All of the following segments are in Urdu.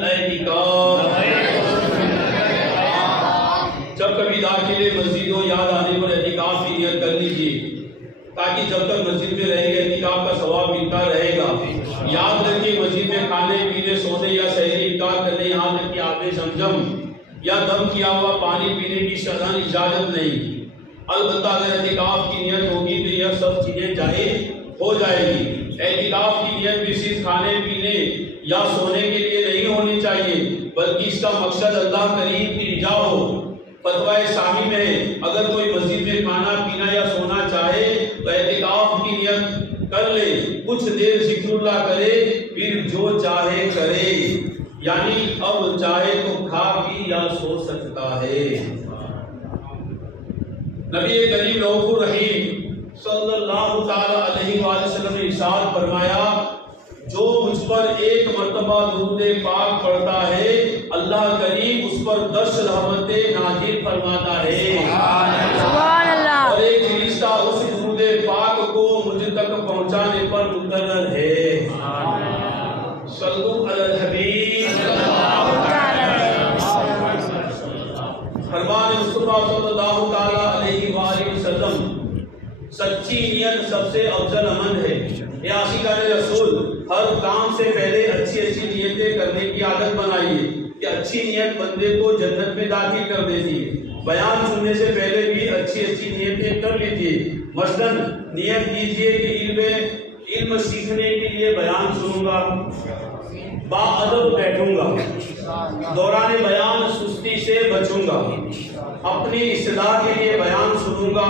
الاعتکاف۔ جب کبھی داخل مسجد ہو یاد آنے پر اعتکاف کی نیت کر لیجیے تاکہ جب تک مسجد میں رہے گا اعتکاف کا ثواب ملتا رہے گا۔ یاد رکھیے مسجد میں کھانے پینے سونے یا سحری افطار کرنے یہاں تک کہ آب زمزم یا دم کیا ہوا پانی پینے کی شرعاً اجازت نہیں۔ البتہ اگر اعتکاف کی نیت ہوگی تو یہ سب چیزیں جائز ہو جائے گی۔ اعتکاف کی نیت بھی صرف کھانے پینے یا سونے کے لیے نہیں ہونی چاہیے بلکہ اس کا مقصد اللہ کریم کی رضا ہو۔ فتویٰ ثانی میں اگر کوئی مسجد میں کھانا پینا یا سونا چاہے تو اعتکاف کی نیت کر لے، کچھ دیر ذکر اللہ کرے، پھر جو چاہے کرے، یعنی اب چاہے تو کھا پی یا سو سکتا ہے۔ نبی کریم رؤوف الرحیم صلی اللہ تعالی علیہ وآلہ وسلم نے ارشاد فرمایا، جو مجھ پر ایک مرتبہ درود پاک پڑھتا ہے اللہ کریم اس پر 10 رحمتیں نازل فرماتا ہے۔ سبحان اللہ۔ اور ایک فرشتہ اس درود پاک کو مجھ تک پہنچانے پر مقرر ہے۔ صلو علی الحبیب۔ فرمان مصطفیٰ صلی اللہ تعالی علیہ وآلہ وسلم، سچی نیت سب سے افضل عمل ہے۔ اے عاشقان رسول، ہر کام سے پہلے اچھی نیتیں کرنے کی عادت بنائیے کہ اچھی نیت بندے کو جنت میں داخل کر دیتی ہے۔ بیان سننے سے پہلے بھی اچھی نیتیں کر لیجیے۔ مثلاً نیت کیجیے کہ علم سیکھنے کے لیے بیان سنوں گا، باادب بیٹھوں گا، دوران بیان سستی سے بچوں گا، اپنی اصلاح کے لیے بیان سنوں گا،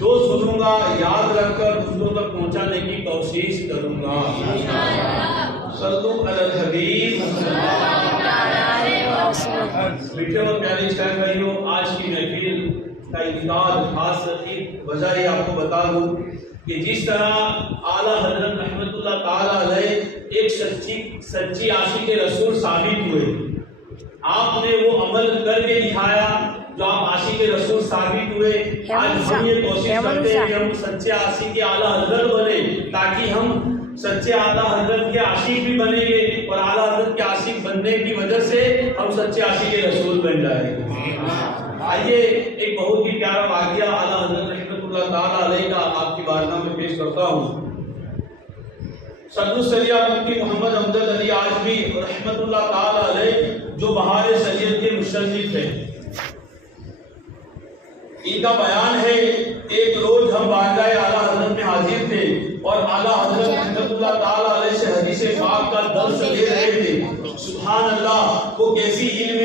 جو سنوں گا یاد رکھ کر دوسروں تک پہنچانے کی کوشش کروں گا۔ صلو علی الحبیب۔ بیٹھے اور پیارے اسلام بھائیوں، آج کی محفل کا انعقاد خاص وجہ یہ آپ کو بتا دوں کہ جس طرح اعلیٰ حضرت رحمت اللہ تعالی علیہ ایک سچی عاشق رسول ثابت ہوئے، آپ نے وہ عمل کر کے دکھایا جو آپ عاشق رسول ثابت ہوئے۔ آج ہم یہ کوشش کرتے ہیں کہ ہم سچے عاشق اعلیٰ حضرت بنے تاکہ ہم سچے اعلیٰ حضرت کے عاشق بھی بنیں گے اور اعلیٰ حضرت کے عاشق بننے کی وجہ سے ہم سچے عاشق رسول بن جائیں گے۔ آئیے ایک بہت ہی پیارا واقعہ اعلیٰ حضرت رحمت اللہ تعالی علیہ کا آپ کی بارگاہ میں پیش کرتا ہوں۔ صدر السریہ مفتی محمد امجد علی اعظمی رحمت اللہ تعالی علیہ جو بہار شریعت کے مصنف ہیں، ان کا بیان ہے، ایک روز ہم بارگاہ اعلیٰ حضرت میں حاضر تھے اور اعلیٰ حضرت رحمت اللہ تعالی علیہ سے حدیث پاک کا درس دے رہے تھے۔ سبحان اللہ، وہ کیسی علم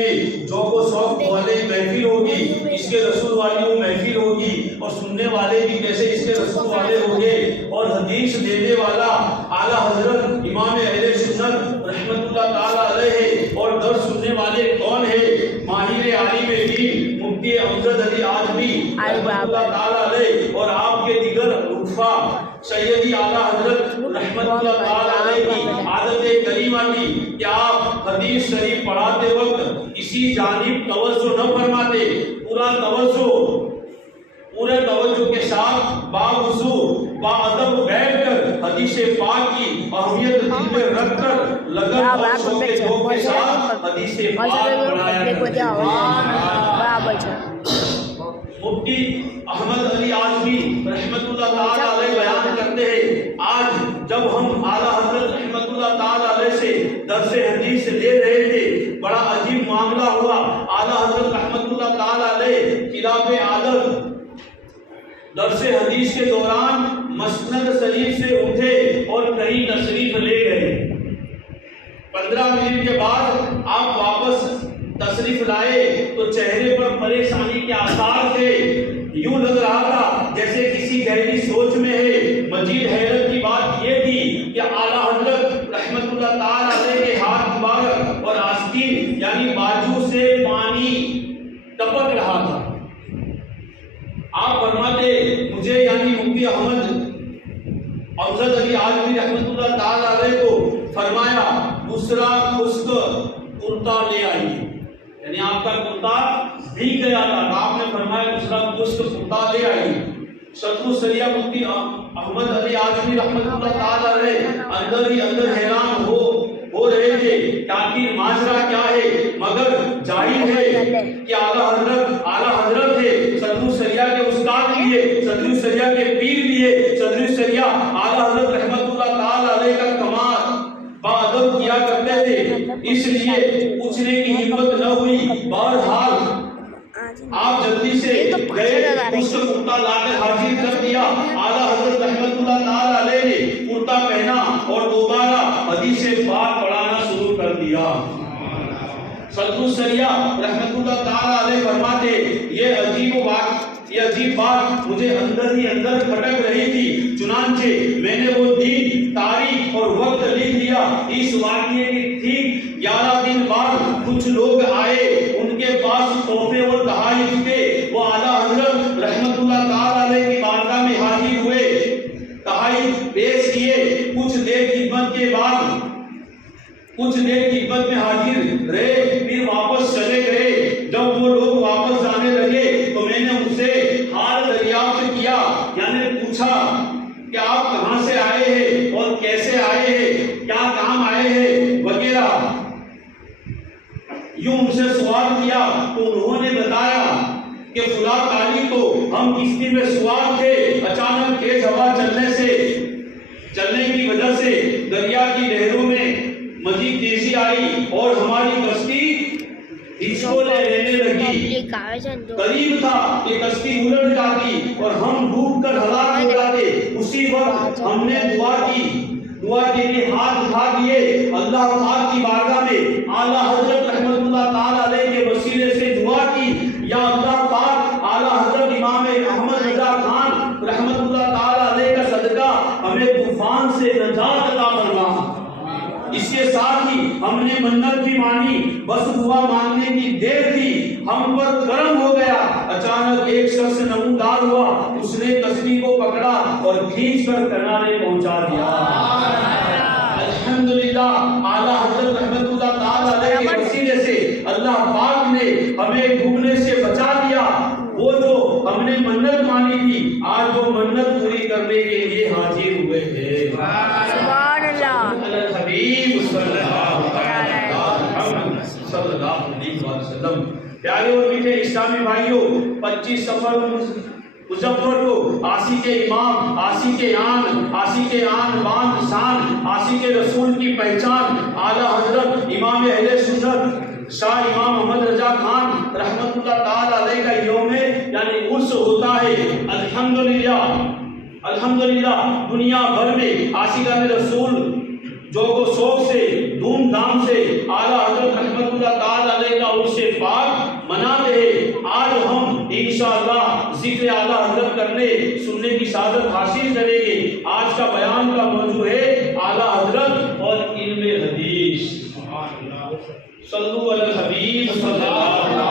جو کو شوق والے محفل ہوگی، اس کے رسول والی وہ محفل ہوگی، اور سننے والے بھی کیسے اس کے رسول والے ہوں گے، اور حدیث دینے والا اعلیٰ حضرت امام اہل سنت رحمت اللہ تعالی علیہ، اور درس سننے والے کون ہیں؟ ماہر عالم دین مفتی امجد علی اعظمی رحمت اللہ تعالی علیہ، اور آپ کے دیگر رتبہ سیدی اعلیٰ حضرت رحمت اللہ تعالی علیہ کی عادت کریمہ کی کہ آپ حدیث شریف پڑھاتے وقت اسی جانب توجہ نہ فرماتے، پورے توجہ کے ساتھ باوضو باادب بیٹھ کر حدیث پاک کی اہمیت دل میں رکھ کر لگن اور شوق کے ساتھ حدیث پاک پڑھایا کرتے تھے۔ مفتی احمد علی اعظمی رحمت اللہ تعالی علیہ بیان کرتے ہیں، آج جب ہم اعلیٰ حضرت رحمت اللہ تعالی علیہ سے درس حدیث لے رہے تھے، بڑا عجیب معاملہ ہوا۔ اعلیٰ حضرت رحمت اللہ تعالی علیہ خلاف عادت درس حدیث کے دوران مسند شریف سے اٹھے اور کہیں تشریف لے گئے۔ 15 منٹ کے بعد آپ واپس تشریف لائے تو چہرے پر پریشانی کے آثار تھے، یوں لگ رہا تھا جیسے کسی گہری سوچ میں ہے۔ مزید حیرت کی بات یہ تھی کہ اعلیٰ حضرت رحمت اللہ تعالی علیہ کے ہاتھ مبارک اور آستین یعنی بازو سے پانی ٹپک رہا تھا۔ آپ فرماتے مجھے یعنی مفتی احمد امجد علی اعظمی رحمت اللہ تعالی علیہ کو فرمایا دوسرا خشک کرتا لے آئیے، یعنی آپ کا کرتا بھیگ گیا تھا، آپ نے فرمایا دوسرا خشک کرتا لے آئیے۔ صدر السریہ مفتی احمد علی اعظمی رحمت اللہ تعالی علیہ اندر ہی اندر حیران ہو ہو رہے تھے کہ آخر ماجرا کیا ہے، مگر ظاہر ہے کہ اعلیٰ حضرت ہے، صدر الشریعہ کے استاد بھی ہے، صدر الشریعہ کے پیر بھی ہے، صدر الشریعہ اعلیٰ حضرت رحمت اللہ تعالی علیہ کا کمال بادب کیا کرتے تھے، اس لیے پوچھنے کی ہمت نہ ہوئی۔ بہرحال آپ جلدی سے گئے، اس کو کرتا لا کر حاضر کر دیا۔ اعلیٰ حضرت رحمت اللہ تعالی علیہ نے کرتا پہنا اور دوبارہ حدیث پاک پڑھانا شروع کر دیا۔ صدر الشریعہ رحمت اللہ تعالی علیہ فرماتے یہ عجیب بات مجھے اندر ہی اندر کھٹک رہی تھی، چنانچہ میں نے وہ دن، تاریخ اور وقت لکھ دیا۔ اس واقعے کی ٹھیک 11 دن بعد کچھ لوگ آئے، ان کے پاس تحفے اور تحائف تھے، وہ اعلیٰ حضرت رحمت اللہ تعالی علیہ کی بارگاہ میں حاضر ہوئے، تحائف پیش کیے، کچھ دیر خدمت میں حاضر رہے، پھر واپس چلے گئے۔ جب وہ لوگ واپس جانے لگے تو میں نے ان سے حال دریافت کیا، یعنی پوچھا کہ آپ کہاں سے آئے ہیں اور کیسے آئے ہیں، کیا کام آئے ہیں وغیرہ، یوں ان سے سوال کیا تو انہوں نے بتایا کہ فلاں تاریخ کو ہم کشتی میں سوار تھے، اچانک تیز ہوا چلنے کی وجہ سے دریا کی لہروں میں مزید تیزی آئی اور ہماری کشتی ہچکولے لینے لگی۔ قریب تھا کہ کشتی الٹ جاتی اور ہم ڈوب کر ہلاک ہو جاتے۔ اسی وقت ہم نے دعا کے لیے ہاتھ اٹھا دیے، اللہ پاک کی بارگاہ میں اعلیٰ حضرت رحمت اللہ تعالی علیہ کے وسیلے سے دعا کی، یا اللہ پاک اعلیٰ حضرت امام احمد رضا خان رحمت اللہ تعالی علیہ کا صدقہ ہمیں طوفان سے نجات عطا فرما۔ اس کے ساتھ ہی ہم نے منت بھی مانی، بس دعا مانگنے کی دیر تھی، ہم پر کرم ہو گیا۔ اچانک ایک شخص نمودار ہوا، اس نے کشتی کو پکڑا اور کھینچ کر کنارے پہنچا دیا۔ الحمدللہ اعلیٰ حضرت رحمت اللہ تعالی علیہ کے وسیلے سے اللہ پاک نے ہمیں ڈوبنے سے بچا دیا۔ وہ جو ہم نے منت مانی تھی، آج وہ منت پوری کرنے کے لیے حاضر ہوئے ہیں۔ سبحان اللہ، حبیب صلی اللہ علیہ وسلم۔ پیارے اور میٹھے اسلامی بھائیوں، 25 سفر مظفر کو عاشق امام، عاشق آن بان شان، عاشق رسول کی پہچان اعلیٰ حضرت امام اہل سنت شاہ امام محمد رضا خان رحمت اللہ تعالی علیہ کا یوم یعنی عرس ہوتا ہے۔ الحمدللہ دنیا بھر میں عاشقان رسول جوگ و شوق سے، دھوم دھام سے اعلیٰ حضرت رحمت اللہ تعالی علیہ کا عرس پاک مناتے ہیں۔ آج ہم انشاءاللہ ذکر اعلیٰ حضرت کرنے سننے کی سعادت حاصل کریں گے۔ آج کا بیان کا موضوع ہے اعلیٰ حضرت اور علم حدیث۔ صلو علی الحبیب صلی اللہ علیہ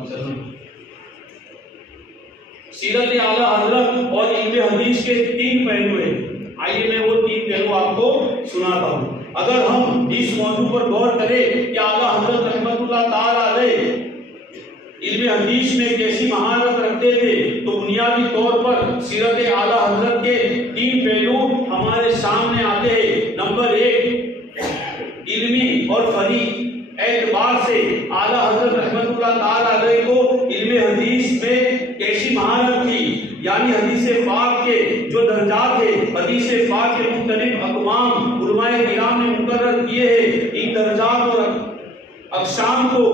وسلم۔ سیرت اعلیٰ حضرت اور علم حدیث کے 3 پہلو ہیں۔ آئیے میں وہ 3 پہلو آپ کو سناتا ہوں۔ اگر ہم اس موضوع پر غور کریں کہ اعلیٰ حضرت رحمت اللہ تعالی علیہ علم حدیث میں کیسی مہارت رکھتے تھے، تو بنیادی طور پر سیرت اعلیٰ حضرت کے 3 پہلو ہمارے سامنے آتے ہیں۔ نمبر 1، علمی اور فنی اعتبار سے اعلیٰ حضرت رحمت اللہ تعالی علیہ کو علم حدیث میں کیسی مہارت تھی، یعنی حدیث پاک کے جو درجات ہیں، حدیث پاک کے مختلف اقسام علماء کرام نے مقرر کیے ہیں۔ ان درجات اور اقسام کو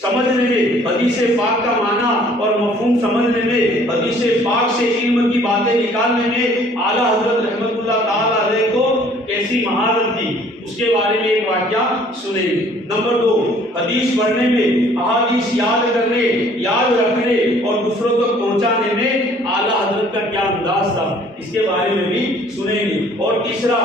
سمجھنے میں، حدیث پاک کا معنی اور مفہوم سمجھنے میں، حدیث پاک سے علم کی باتیں نکالنے میں اعلیٰ حضرت رحمت اللہ تعالی علیہ کو کیسی مہارت تھی، اس کے بارے میں ایک واقعہ سنیں۔ نمبر 2، حدیث پڑھنے میں، احادیث یاد کرنے، یاد رکھنے اور دوسروں تک پہنچانے میں اعلیٰ حضرت کا کیا انداز تھا، اس کے بارے میں بھی سنیں گے۔ اور تیسرا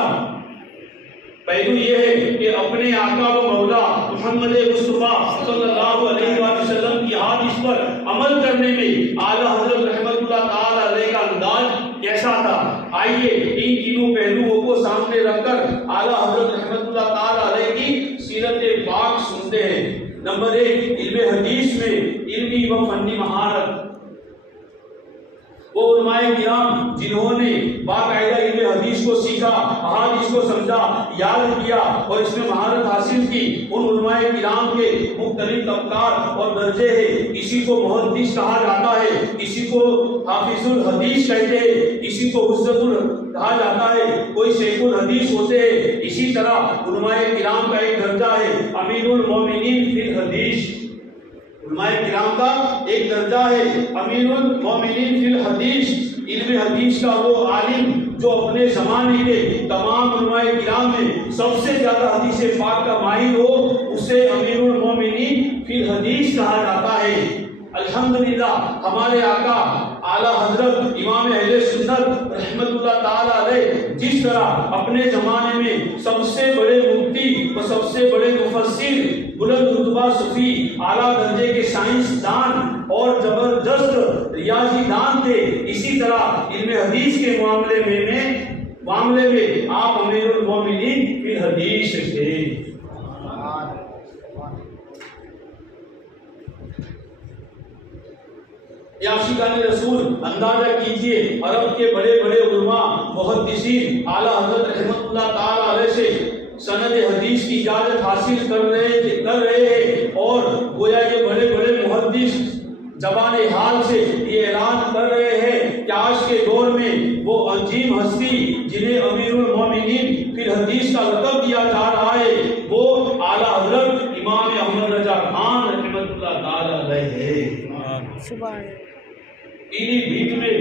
پہلو یہ ہے کہ اپنے آقا و مولا محمد مصطفیٰ صلی اللہ علیہ وسلم کی حدیث پر عمل کرنے میں اعلیٰ حضرت رحمت اللہ تعالی علیہ کا انداز کیسا تھا۔ آئیے ان تینوں پہلوؤں کو سامنے رکھ کر اعلیٰ حضرت رحمت اللہ تعالی علیہ کی سیرت پاک سنتے ہیں۔ نمبر 1، علم حدیث میں علمی و فنی مہارت۔ وہ علماء کرام جنہوں نے باقاعدہ علم حدیث کو سیکھا، احادیث کو سمجھا، یاد کیا اور اس میں مہارت حاصل کی، ان علماء کرام کے مختلف طبقات اور درجے ہیں۔ کسی کو محدث کہا جاتا ہے، کسی کو حافظ الحدیث کہتے ہیں، کسی کو حجت کہا جاتا ہے، کوئی شیخ الحدیث ہوتے ہیں۔ اسی طرح علماء کرام کا ایک درجہ ہے امیر المومنین فی الحدیث۔ علماء کرام کا ایک درجہ ہے امیر المومنین فی الحدیث، علم حدیث کا وہ عالم جو اپنے زمانے کے تمام علماء کرام میں سب سے زیادہ حدیث پاک کا ماہر ہو، اسے امیر المومنین فی الحدیث کہا جاتا ہے۔ الحمدللہ ہمارے آقا اعلیٰ حضرت امام اہل سنت رحمت اللہ تعالی علیہ جس طرح اپنے زمانے میں سب سے بڑے مفتی و سب سے بڑے مفسر، بلند رتبہ صوفی، اعلیٰ درجے کے سائنسدان اور زبردست ریاضی دان تھے، اسی طرح علم حدیث کے معاملے میں آپ امیر المومنین فی الحدیث تھے۔ یا عاشقان رسول اندازہ کیجئے عرب کے بڑے بڑے علماء محدثین اعلیٰ حضرت رحمت اللہ تعالی علیہ سے سند حدیث کی اجازت حاصل کر رہے ہیں، اور گویا یہ بڑے بڑے محدث زبان حال سے یہ اعلان کر رہے ہیں کہ آج کے دور میں وہ عظیم ہستی جنہیں امیر المومنین فی الحدیث کا لقب دیا جا رہا ہے، وہ اعلیٰ حضرت امام احمد رضا خان رحمت اللہ تعالی علیہ ہے۔ تینی بھیٹ میں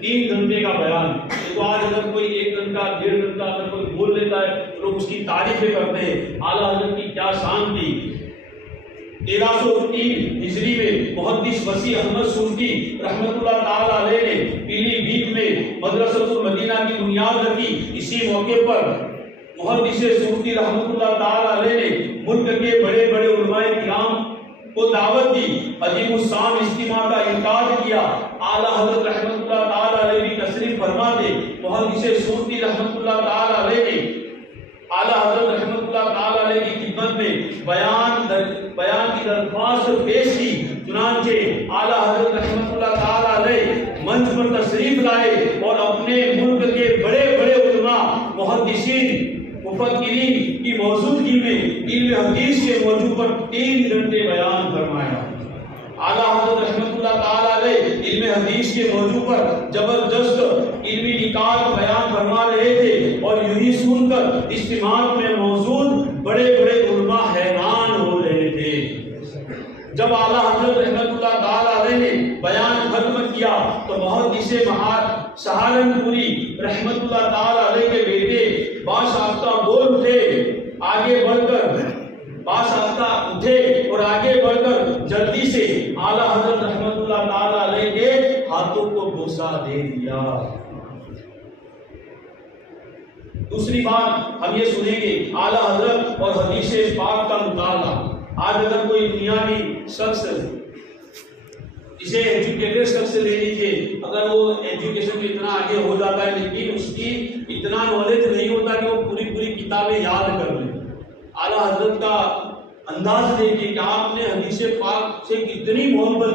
تین گھنٹے کا بیان، تو آج اگر کوئی 1 گھنٹہ 1.5 گھنٹہ اگر کوئی بول لیتا ہے تو لوگ اس کی تعریفیں کرتے ہیں، اعلیٰ حضرت کی کیا شان تھی۔ 1303 ہجری میں محدث وسیع احمد سورتی رحمت اللہ تعالی علیہ نے پیلی بھیٹ میں مدرسۃ المدینہ کی بنیاد رکھی۔ اسی موقع پر محدث سورتی رحمت اللہ تعالی علیہ نے ملک کے بڑے بڑے علماء کرام کو دعوت دی، عظیم الشان اجتماع کا انعقاد کیا۔ اعلیٰ حضرت رحمت اللہ تعالی علیہ بھی تشریف فرما تھے۔ محدث سورتی رحمت اللہ تعالی علیہ نے اعلیٰ حضرت رحمت اللہ تعالی علیہ کی خدمت میں بیان کی درخواست پیش کی، چنانچہ اعلیٰ حضرت رحمت اللہ تعالی علیہ منچ پر تشریف لائے اور اپنے ملک کے بڑے بڑے علماء محدثین مفکرین کی موجودگی میں علم حدیث کے موضوع پر 3 گھنٹے بیان فرمایا۔ اعلیٰ حضرت رحمت اللہ تعالی علیہ علم حدیث کے موضوع پر زبردست علمی نکات بیان فرما رہے تھے، اور یہی سن کر اجتماع میں موجود بڑے بڑے علماء حیران ہو رہے تھے۔ جب اعلیٰ حضرت رحمت اللہ تعالی علیہ نے بیان ختم کیا تو محدث سہارنپوری رحمت اللہ تعالی علیہ کے بیٹے باشاختہ بول اٹھے، اور آگے بڑھ کر جلدی سے اعلیٰ حضرت رحمت اللہ تعالی علیہ کے ہاتھوں کو بوسہ دے دیا۔ دوسری بات ہم یہ سنیں گے اعلیٰ حضرت اور حدیث پاک کا مطالعہ۔ آج اگر کوئی دنیاوی شخص اسے ایجوکیٹڈ شخص لے لیجیے، اگر وہ ایجوکیشن میں اتنا آگے ہو جاتا ہے لیکن اس کی اتنا نالج نہیں ہوتا کہ وہ پوری کتابیں یاد کر لے۔ اعلیٰ حضرت کا انداز دیکھیے کہ آپ نے حدیث پاک سے کتنی محبت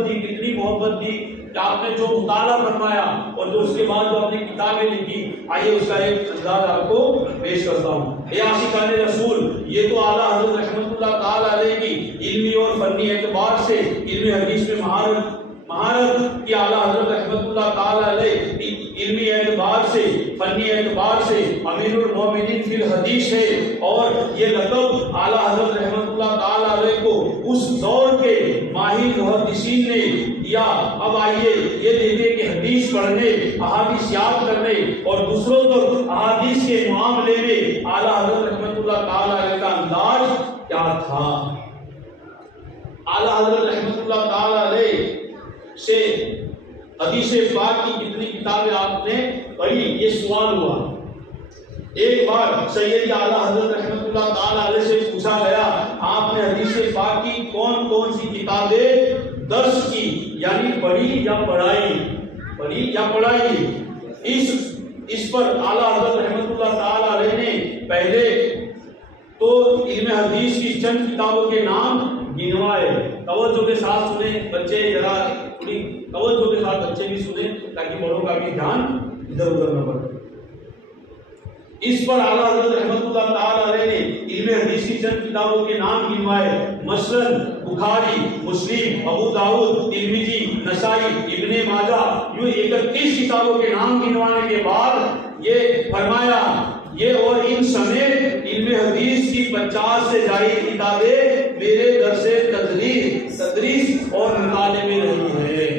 دی کہ آپ نے جو مطالعہ فرمایا اور جو اس کے بعد جو اپنی کتابیں لکھی۔ آئیے اس کا ایک انداز آپ کو پیش کرتا ہوں۔ اے عاشقان رسول، یہ تو اعلیٰ حضرت رحمت اللہ تعالی علیہ کی علمی اور فنی اعتبار سے علم حدیث میں مہارت کی اعلیٰ حضرت رحمت اللہ تعالی علیہ علمی اعتبار سے فنی اعتبار سے امیر المومنین فی الحدیث ہے، اور یہ لقب اعلیٰ حضرت رحمت اللہ تعالی علیہ کو اس دور کے ماہر محدثین نے دیا۔ اب آئیے یہ دیکھیں کہ حدیث پڑھنے، احادیث یاد کرنے اور دوسروں تک احادیث کے معاملے میں اعلیٰ حضرت رحمت اللہ تعالی علیہ کا انداز کیا تھا۔ اعلیٰ حضرت رحمت اللہ تعالی علیہ سے حدیث پاک کی کتنی کتابیں آپ نے پڑھی، یہ سوال ہوا۔ ایک بار سید اعلیٰ حضرت رحمت اللہ تعالی علیہ سے پوچھا گیا آپ نے حدیث پاک کی کون سی کتابیں درس کی، یعنی پڑھی یا پڑھائی۔ اس پر اعلیٰ حضرت رحمت اللہ تعالی علیہ نے پہلے تو علم حدیث کی چند کتابوں کے نام گنوائے۔ توجہ کے ساتھ سنیں بچے، ذرا تھوڑی توجہ کے ساتھ بچے بھی سنیں تاکہ بڑوں کا بھی دھیان ادھر ادھر نہ بڑھے۔ اس پر اعلیٰ حضرت رحمت اللہ تعالی علیہ نے علم حدیث کی چند کتابوں کے نام گنوائے، مثلاً بخاری، مسلم، ابو داؤد، ترمذی، نسائی، ابن ماجہ، یوں 31 کتابوں کے نام گنوانے کے بعد یہ فرمایا یہ اور ان سمیت علم حدیث کی 50 سے زائد کتابیں میرے درس تدریس اور مطالعے میں رہی ہیں۔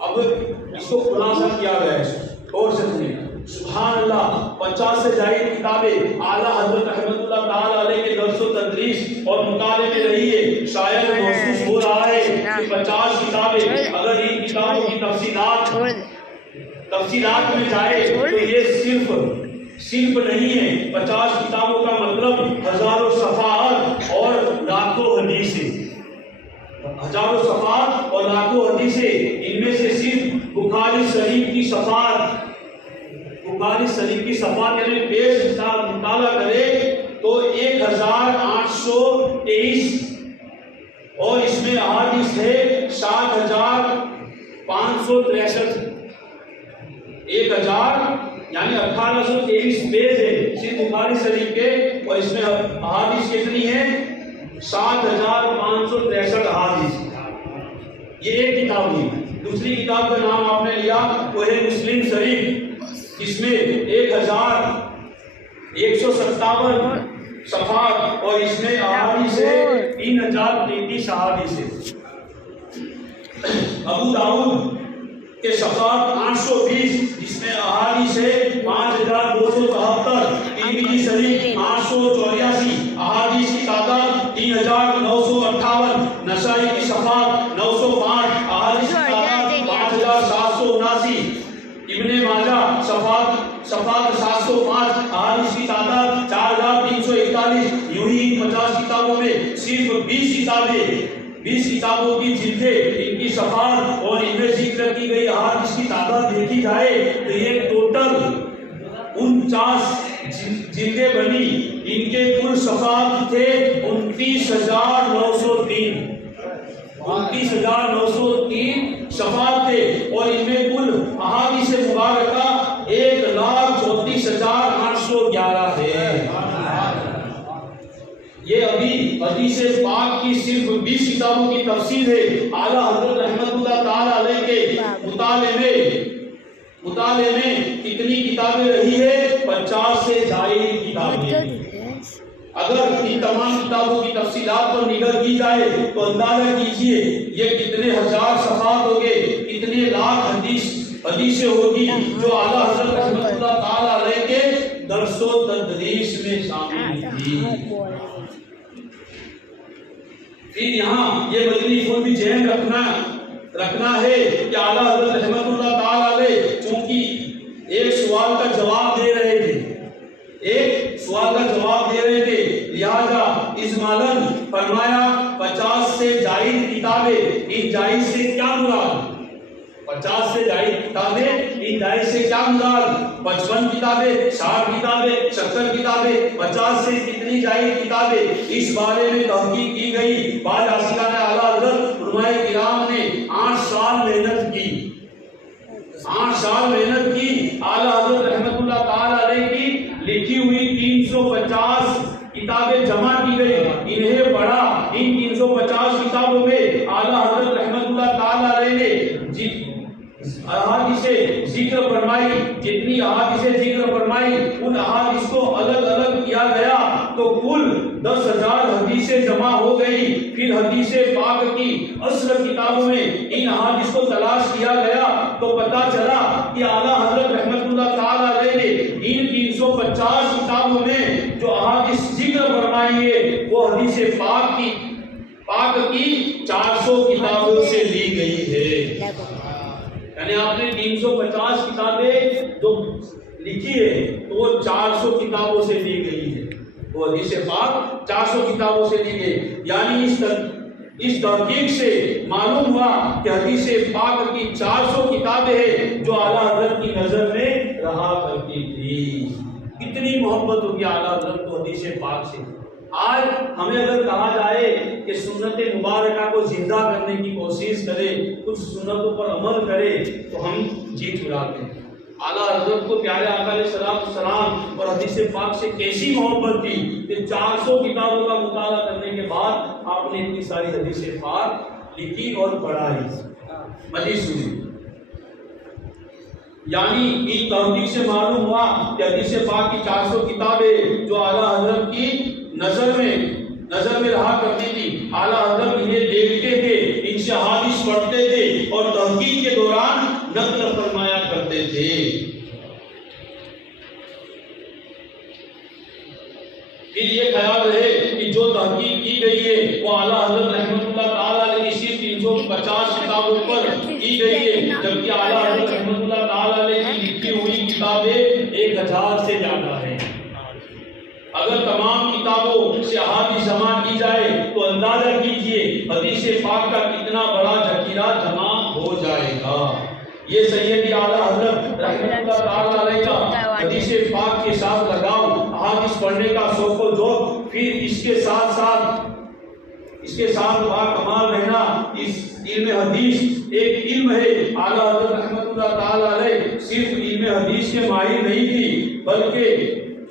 اب اس کو خلاصہ کیا گیا ہے اور سمجھیں، سبحان اللہ، 50 سے زائد کتابیں اعلیٰ حضرت رحمت اللہ تعالی علیہ کے درس و تدریس اور مطالعے میں رہی ہے۔ شاید محسوس ہو رہا ہے کہ 50 کتابیں، اگر ان کتابوں کی تفصیلات میں جائے تو یہ صرف نہیں ہے۔ 50 کتابوں کا مطلب ہزاروں صفحات اور لاکھوں حدیثیں، ہزاروں صفحات اور لاکھوں حدیثیں۔ ان میں سے صرف بخاری شریف کی صفحات یعنی پیج مطالعہ کرے تو 1823 اور اس میں احادیث ہے 7563۔ 1000 یعنی 1823 پیج ہے صرف بخاری شریف کے، اور اس میں احادیث کتنی ہے؟ 7563 احادیث۔ یہ ایک کتاب نہیں۔ دوسری کتاب کا نام آپ نے لیا وہ ہے مسلم شریف، اس میں 1157 صفحات اور اس میں احادیث ہے 3033 احادیث ہے۔ ابو داؤد کے صفحات 820 جس میں احادیث ہے 5273۔ ترمذی شریف 884 احادیث کی تعداد 3958۔ نسائی کی صفحات 905 احادیث کی تعداد 5779۔ ابن ماجہ صفحات 705 احادیث کی تعداد 4341۔ یوں ہی 50 کتابوں میں صرف 20 کتابوں کی جلدیں، ان کی صفحات اور ان میں ذکر کی گئی احادیث کی تعداد دیکھی جائے تو یہ ٹوٹل 49 جلدیں بنی۔ ان کے کل صفحات تھے 29,903۔ 29,903 صفحات تھے اور ان میں کل احادیث مبارکہ 1,34,811 ہے۔ یہ ابھی حدیث پاک کی صرف 20 کتابوں کی تفصیل ہے۔ اعلیٰ حضرت رحمت اللہ تعالی علیہ کے مطالعے میں کتنی کتابیں رہی ہے؟ 50 سے زائد کتابیں۔ اگر ان تمام کتابوں کی تفصیلات پر نگاہ کی جائے تو اندازہ کیجئے یہ کتنے ہزار صفحات ہو گئے، کتنے لاکھ حدیثیں ہوگی جو اعلیٰ حضرت رحمت اللہ تعالی علیہ کے درس و تدریس میں شامل تھی۔ پھر یہاں یہ مدنی پھول بھی ذہن رکھنا ہے کہ اعلیٰ حضرت رحمت اللہ تعالی علیہ چونکہ ایک سوال کا جواب دے رہے تھے، لہذا اجمالاً فرمایا 50 سے زائد کتابیں۔ ان زائد سے کیا مراد؟ 50 سے زائد کتابیں، ان زائد سے کیا مراد؟ 55 کتابیں، 60 کتابیں، 70 کتابیں، 50 سے کتنی زائد کتابیں؟ اس بارے میں تحقیق کی گئی۔ بعض عاشقان اعلیٰ حضرت علماء کرام نے 8 سال محنت کی۔ 8 سال محنت کی۔ اعلیٰ حضرت رحمت اللہ تعالی علیہ کی لکھی ہوئی 350 کتابیں جمع کی گئی، انہیں پڑھا۔ ان 350 کتابوں میں اعلیٰ حضرت رحمت اللہ تعالی علیہ نے احادیث ذکر فرمائی، جتنی احادیث ذکر فرمائی ان احادیث کو الگ الگ کیا گیا تو کل 10,000 حدیثیں جمع ہو گئی۔ پھر حدیث پاک کی اصل کتابوں میں ان احادیث کو تلاش کیا گیا تو پتہ چلا کہ اعلیٰ حضرت رحمت اللہ تعالی علیہ نے ان 350 کتابوں میں جو احادیث ذکر فرمائی ہے وہ حدیث پاک کی 400 کتابوں سے لی گئی ہے۔ یعنی آپ نے 350 کتابیں جو لکھی ہے تو وہ 400 کتابوں سے لی گئی ہے، وہ حدیث پاک 400 کتابوں سے لی گئی۔ یعنی اس تحقیق سے معلوم ہوا کہ حدیث پاک کی 400 کتابیں ہیں جو اعلیٰ حضرت کی نظر میں رہا کرتی تھی۔ کتنی محبت ہوگی اعلیٰ حضرت کو حدیث پاک سے، آج ہمیں اگر کہا جائے کہ سنت مبارکہ کو زندہ کرنے کی کوشش کرے، کچھ سنتوں پر عمل کرے، تو ہم جی چراتے ہیں۔ اعلیٰ حضرت کو پیارے آقا علیہ السلام اور حدیث پاک سے کیسی محبت تھی کہ 400 کتابوں کا مطالعہ کرنے کے بعد آپ نے اتنی ساری حدیث پاک لکھی اور پڑھائی، مزید سنی۔ یعنی ان تحقیق سے معلوم ہوا کہ حدیث پاک کی 400 کتابیں جو اعلیٰ حضرت کی نظر میں رہا کرتی تھی، اعلیٰ حضرت انہیں دیکھتے تھے، ان سے حدیث پڑھتے تھے اور تحقیق کے دوران نقل فرمایا کرتے تھے۔ پھر یہ خیال رہے کہ جو تحقیق کی گئی ہے وہ اعلیٰ حضرت رحمۃ اللہ تعالیٰ علیہ کی صرف 350 کتابوں پر کی گئی ہے، جبکہ اعلیٰ حضرت رحمۃ اللہ تعالیٰ علیہ کی لکھی ہوئی کتابیں 1000 سے زیادہ ہیں۔ اگر تمام کتابوں سے احادیث جمع کی جائے تو اندازہ کیجئے حدیث پاک کا کتنا بڑا ذخیرہ جمع ہو جائے گا۔ یہ سیدی اعلیٰ حضرت رحمۃ اللہ تعالیٰ علیہ کا حدیث پاک کے ساتھ لگاؤ، احادیث پڑھنے کا شوق و ذوق، پھر اس کے ساتھ با کمال رہنا۔ اس علم حدیث ایک علم ہے، اعلیٰ حضرت رحمۃ اللہ تعالیٰ علیہ صرف علم حدیث کے ماہر نہیں تھی، بلکہ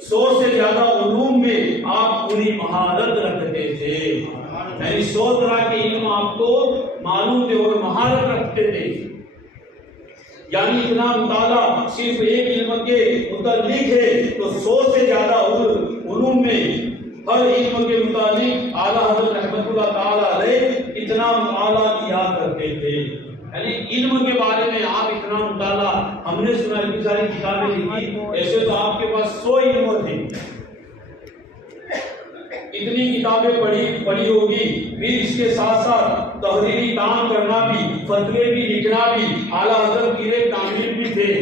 100 سے زیادہ علوم میں آپ پوری مہارت رکھتے تھے، یعنی 100 طرح کے علم آپ کو معلوم تھے اور مہارت رکھتے تھے۔ یعنی اتنا مطالعہ صرف ایک علم کے متعلق ہے تو 100 سے زیادہ علوم میں ہر علم کے متعلق اعلیٰ حضرت رحمۃ اللہ تعالیٰ علیہ اتنا مطالعہ کیا کرتے تھے۔ یعنی علم کے بارے میں آپ اتنا مطالعہ، ہم نے سنا اتنی ساری کتابیں لکھی، ایسے تو آپ کے پاس 100 علم تھے، اتنی کتابیں پڑھی ہوگی۔ پھر اس کے ساتھ ساتھ تحریری کام کرنا بھی، فتوے بھی لکھنا بھی، اعلیٰ حضرت پیرے کامل بھی تھے،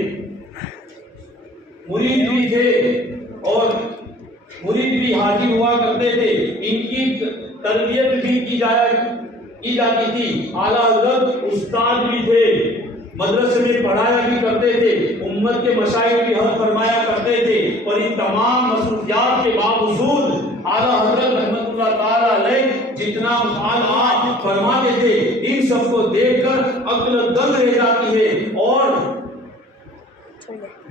مرید بھی تھے اور مرید بھی حاضر ہوا کرتے تھے، ان کی تربیت بھی کی جاتی تھی۔ اعلیٰ حضرت استاد بھی تھے، مدرسے میں پڑھایا بھی کرتے تھے، امت کے مسائل بھی حل فرمایا کرتے تھے، اور ان تمام مصروفیات کے باوجود اعلیٰ حضرت رحمۃ اللہ تعالیٰ علیہ جتنا مطالعہ فرماتے تھے، ان سب کو دیکھ کر عقل دنگ رہ جاتی ہے اور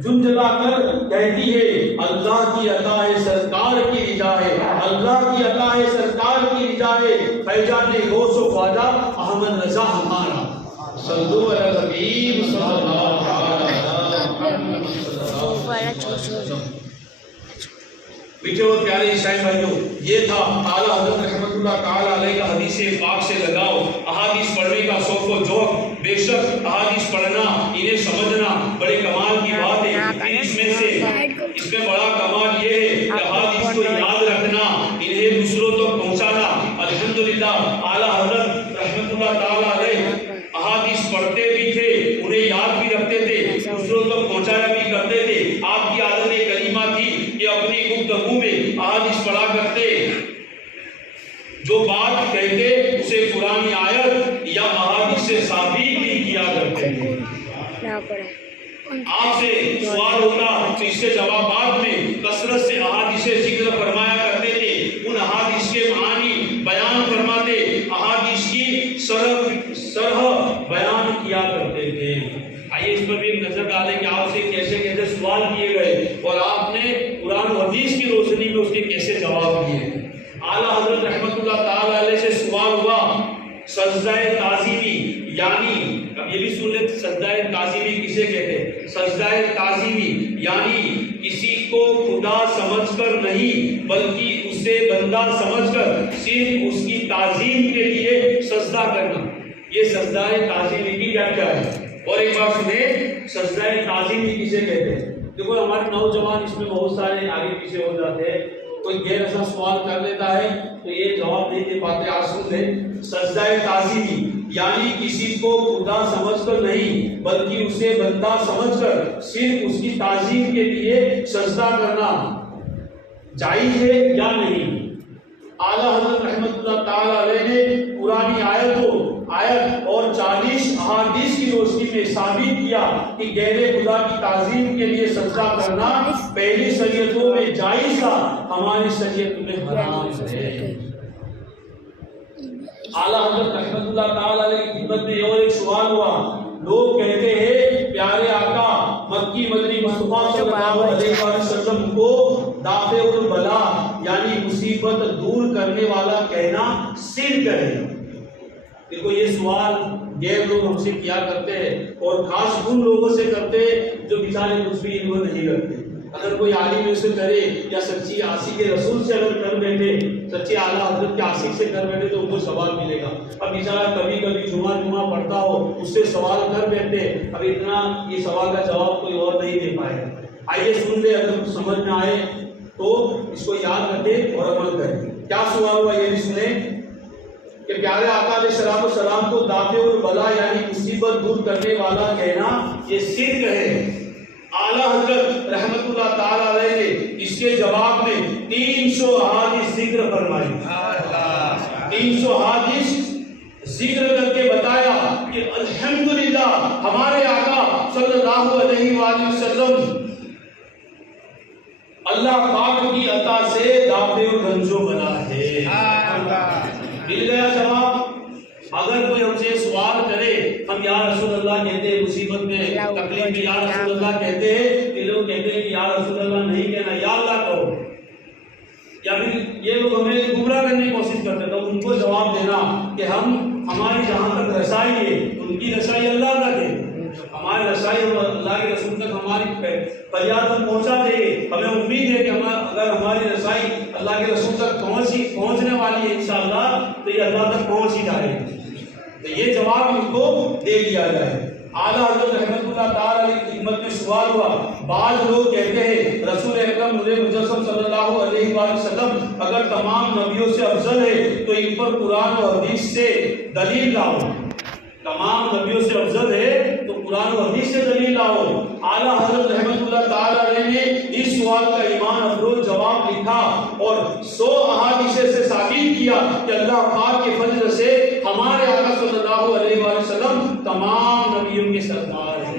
جھنجھلا کر کہتی ہے اللہ کی عطا ہے سرکار کی رضا ہے، اللہ کی عطا ہے سرکار کی رضا ہے، فیضان غوث و خواجہ احمد رضا ہمارا، صلو علی الحبیب صلی اللہ علیہ وسلم۔ میٹھے اور پیارے عیسائی بھائیوں، یہ تھا اعلیٰ حضرت رحمۃ اللہ تعالیٰ علیہ کا حدیث پاک سے لگاؤ، احادیث پڑھنے کا شوق و ذوق۔ بے شک احادیث پڑھنا، انہیں سمجھنا بڑے کمال کی بات ہے۔ اس میں بڑا کمال یہ ہے کہ احادیث کو یاد رکھنا، انہیں دوسروں تک پہنچانا۔ الحمدللہ اعلیٰ حضرت رحمۃ اللہ تعالیٰ علیہ احادیث پڑھتے بھی تھے، انہیں یاد بھی رکھتے تھے، دوسروں تک پہنچایا بھی کرتے تھے۔ آپ کی عادت کریمہ تھی کہ اپنی گفتگو میں احادیث پڑھا کرتے، جو بات کہتے اسے قرآن آیت یا احادیث سے ثابت بھی کیا کرتے تھے۔ آپ سے سوال ہوتا تو اس کے جوابات میں کثرت سے احادیث ذکر فرمایا کرتے تھے، ان احادیث کے معانی بیان فرماتے، احادیث کی شرح بیان کیا کرتے تھے۔ آئیے اس پر بھی ایک نظر ڈالیں کہ آپ سے کیسے کیسے سوال کیے گئے اور آپ نے قرآن و حدیث کی روشنی میں اس کے کیسے جواب دیے۔ اعلیٰ حضرت رحمۃ اللہ تعالیٰ علیہ سے سوال ہوا سجدہ تعظیمی، یعنی اب یہ بھی سن لیں سجدہ تعظیمی کسے کہتے ہیں۔ سجدہ تعظیمی یعنی کسی کو خدا سمجھ کر نہیں بلکہ اسے بندہ سمجھ کر صرف اس کی تعظیم کے لیے سجدہ کرنا، یہ سجدہ تعظیمی کی کیا ہے۔ اور ایک بار سنیں سجدہ تعظیمی کسے کہتے ہیں۔ دیکھو ہمارے نوجوان اس میں بہت سارے آگے پیچھے ہو جاتے ہیں، کوئی غیر ایسا سوال کر لیتا ہے تو یہ جواب نہیں دے پاتے۔ آج سن لیں سجدہ تعظیمی یعنی کسی کو خدا سمجھ کر نہیں بلکہ اسے بندہ سمجھ کر صرف اس کی تعظیم کے لیے سجدہ کرنا جائز ہے یا نہیں۔ اعلیٰ حضرت رحمت اللہ تعالی علیہ نے پرانی آیت اور 40 احادیث کی روشنی میں ثابت کیا کہ غیر خدا کی تعظیم کے لیے سجدہ کرنا پہلی شریعتوں میں جائز تھا، ہماری شریعت میں حرام ہے۔ اعلیٰ حضرت رحمت اللہ تعالی علیہ کی خدمت میں اور ایک سوال ہوا، لوگ کہتے ہیں پیارے آقا مکی مدنی مصطفیٰ صلی اللہ علیہ وسلم کو دافع البلا یعنی مصیبت دور کرنے والا کہنا شرک ہے۔ دیکھو یہ سوال غیر لوگ ہم سے کیا کرتے ہیں اور خاص ان لوگوں سے کرتے ہیں جو بیچارے کچھ بھی علم نہیں کرتے۔ اگر کوئی عالم اسے کرے یا سچی عاشق رسول سے اگر کر بیٹھے، سچے اعلیٰ حضرت کے عاشق سے کر بیٹھے تو ان کو سوال ملے گا۔ اب بیچارہ کبھی کبھی جمعہ پڑھتا ہو اس سے سوال کر بیٹھے، اب اتنا یہ سوال کا جواب کوئی اور نہیں دے پائے گا۔ آئیے سن لے، اگر کچھ سمجھ میں آئے تو اس کو یاد رکھے اور عمل کریں۔ کیا سوال ہوا یہ بھی سنیں کہ پیارے آقا علیہ السلام کو دافع البلا یعنی مصیبت دور کرنے والا کہنا یہ شرک ہے۔ اعلیٰ حضرت رحمت اللہ تعالی علیہ نے اس کے جواب میں 300 احادیث ذکر فرمائی، 300 احادیث ذکر کر کے بتایا کہ الحمدللہ ہمارے آقا صلی اللہ علیہ وآلہ وسلم اللہ پاک کی عطا سے دافع الرنجو بنا ہے۔ مل گیا جواب۔ اگر کوئی ہم سے سوال کرے، ہم یا رسول اللہ کہتے ہیں مصیبت میں تکلیف میں یا رسول اللہ کہتے ہیں، کہ لوگ کہتے ہیں کہ یا رسول اللہ نہیں کہنا، یا اللہ کہو، یا پھر یہ لوگ ہمیں گمراہ کرنے کی کوشش کرتے ہیں، تو ان کو جواب دینا کہ ہماری جہاں تک رسائی ہے ان کی رسائی اللہ تک ہے، ہماری رسائی اللہ کے رسول تک ہماری فریاد ہم پہنچا دیں گے۔ ہمیں امید ہے کہ اگر ہماری رسائی اللہ کے رسول تک پہنچنے والی ہے انشاءاللہ تو یہ اللہ تک پہنچ ہی جائے گی۔ تو یہ جواب ان کو دے دیا جائے۔ اعلیٰ حضرت رحمت اللہ تعالی علیہ کی خدمت میں سوال ہوا، بعض لوگ کہتے ہیں رسول اکرم نور مجسم صلی اللہ علیہ وآلہ وسلم اگر تمام نبیوں سے افضل ہے تو ان پر قرآن و حدیث سے دلیل لاؤ۔ تمام نبیوں سے افضل ہے تو قرآن و حدیث سے دلیل لاؤ۔ اعلیٰ حضرت رحمت اللہ تعالی علیہ نے اس سوال کا ایمان افروز جواب لکھا اور 100 احادیث سے ثابت کیا کہ اللہ پاک کے فضل سے ہمارے آقا صلی اللہ علیہ وآلہ وسلم تمام نبیوں کے سردار ہیں۔